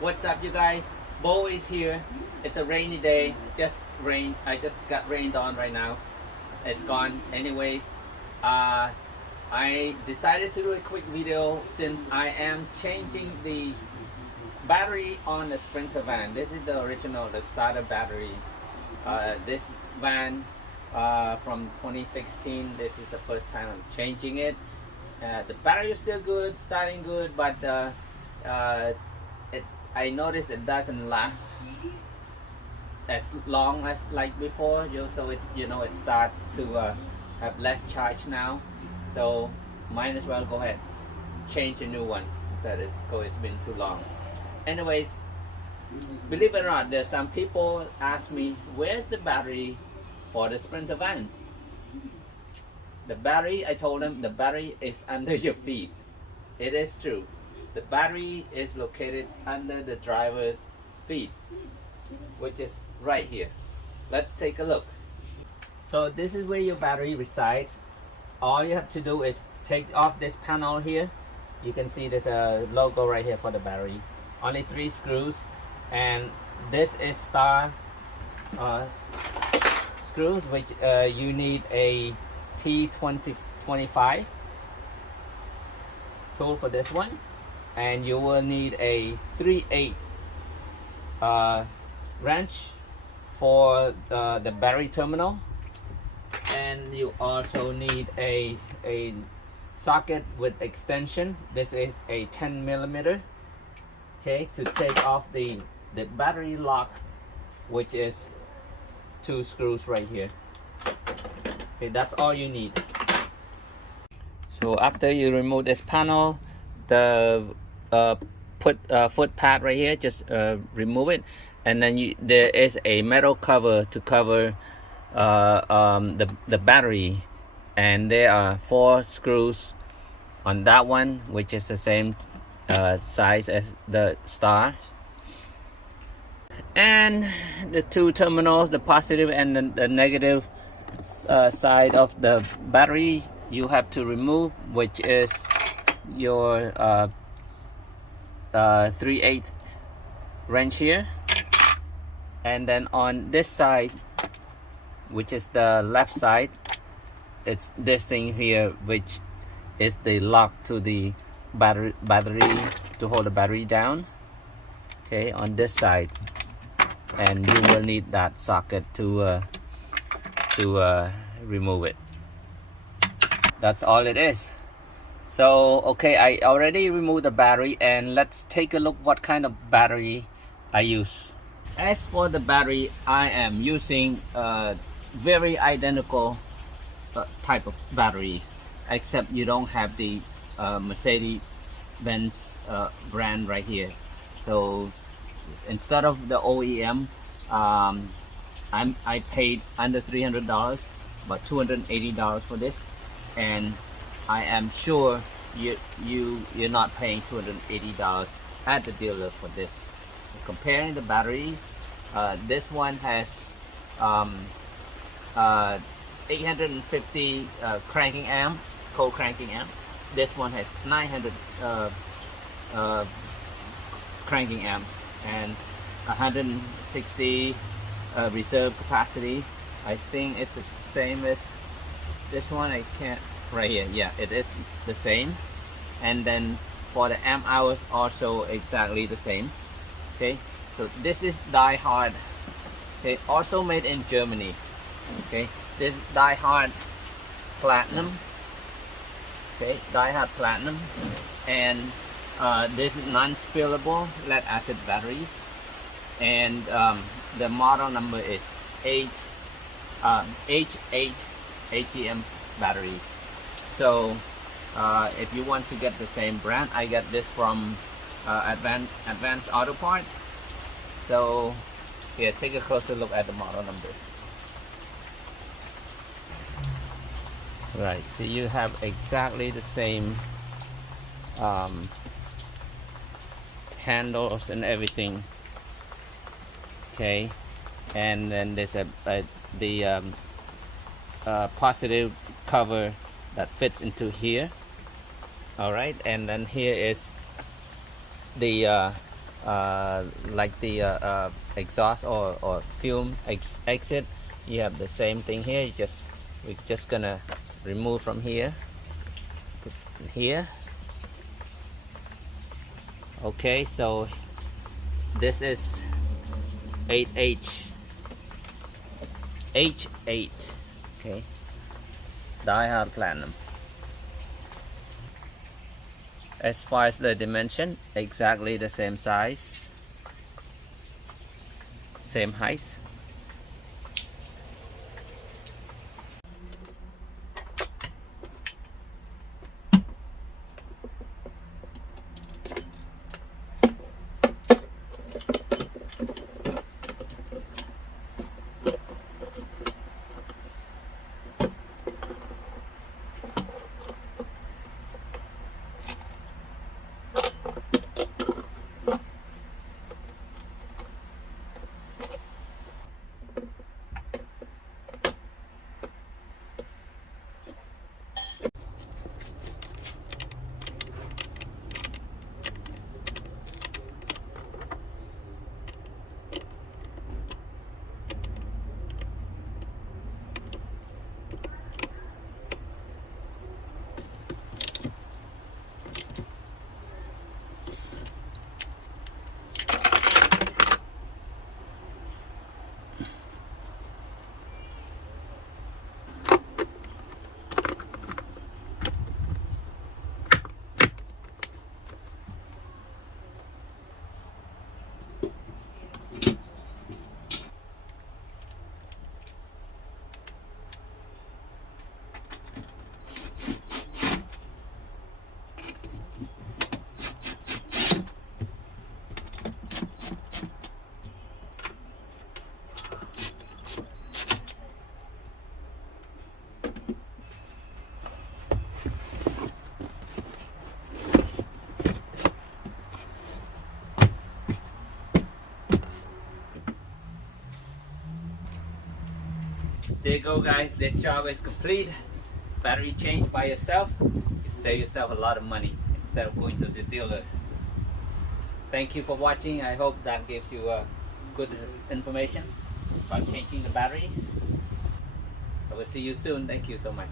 What's up, you guys? Bo is here. It's a rainy day. Just rain. I just got rained on right now. It's gone. Anyways, uh, I decided to do a quick video since I am changing the battery on the Sprinter van. This is the original, the starter battery. This van from 2016. This is the first time I'm changing it. The battery is still good, starting good, but I noticed it doesn't last as long as like before. So it's it starts to have less charge now. So might as well go ahead change a new one. It's been too long. Anyways, believe it or not, there's some people ask me, where's the battery for the Sprinter van? The battery, I told them, the battery is under your feet. It is true. The battery is located under the driver's feet, which is right here. Let's take a look. So this is where your battery resides. All you have to do is take off this panel here. You can see there's a logo right here for the battery. Only 3 screws, and this is star screws, which you need a T2025 tool for this one, and you will need a 3/8 wrench for the battery terminal, and you also need a socket with extension. This is a 10 millimeter, okay, to take off the battery lock, which is 2 screws right here. Okay, that's all you need. So after you remove this panel, the foot pad right here, just remove it, and then there is a metal cover to cover the battery, and there are 4 screws on that one, which is the same size as the star, and the 2 terminals, the positive and the negative side of the battery, you have to remove, which is your 3/8 wrench here. And then on this side, which is the left side, it's this thing here, which is the lock to the battery to hold the battery down, okay, on this side. And you will need that socket to remove it. That's all it is. So okay, I already removed the battery, and let's take a look what kind of battery I use. As for the battery, I am using very identical type of batteries, except you don't have the Mercedes-Benz brand right here. So instead of the OEM, I paid under $300, about $280 for this, and I am sure you're not paying $280 at the dealer for this. Comparing the batteries, this one has 850 cranking amp, cold cranking amp. This one has 900 cranking amps and 160 reserve capacity. I think it's the same as this one. I can't right here. Yeah, it is the same. And then for the amp hours, also exactly the same. Okay, so this is Die Hard. Okay, also made in Germany. Okay, this Die Hard Platinum. Okay, Die Hard Platinum, and this is non-spillable lead acid batteries, and the model number is H8 ATM batteries. So if you want to get the same brand, I get this from Advanced Auto Parts. So here, take a closer look at the model number. Right, so you have exactly the same handles and everything. Okay, and then there's the positive cover that fits into here. All right, and then here is the like the exhaust or fume exit, you have the same thing here. We're just gonna remove from here, put it here. Okay, so this is 8H H8, okay, die-hard platinum. As far as the dimension, exactly the same size, same height. There you go, guys. This job is complete. Battery change by yourself. You save yourself a lot of money instead of going to the dealer. Thank you for watching. I hope that gives you good information about changing the battery. I will see you soon. Thank you so much.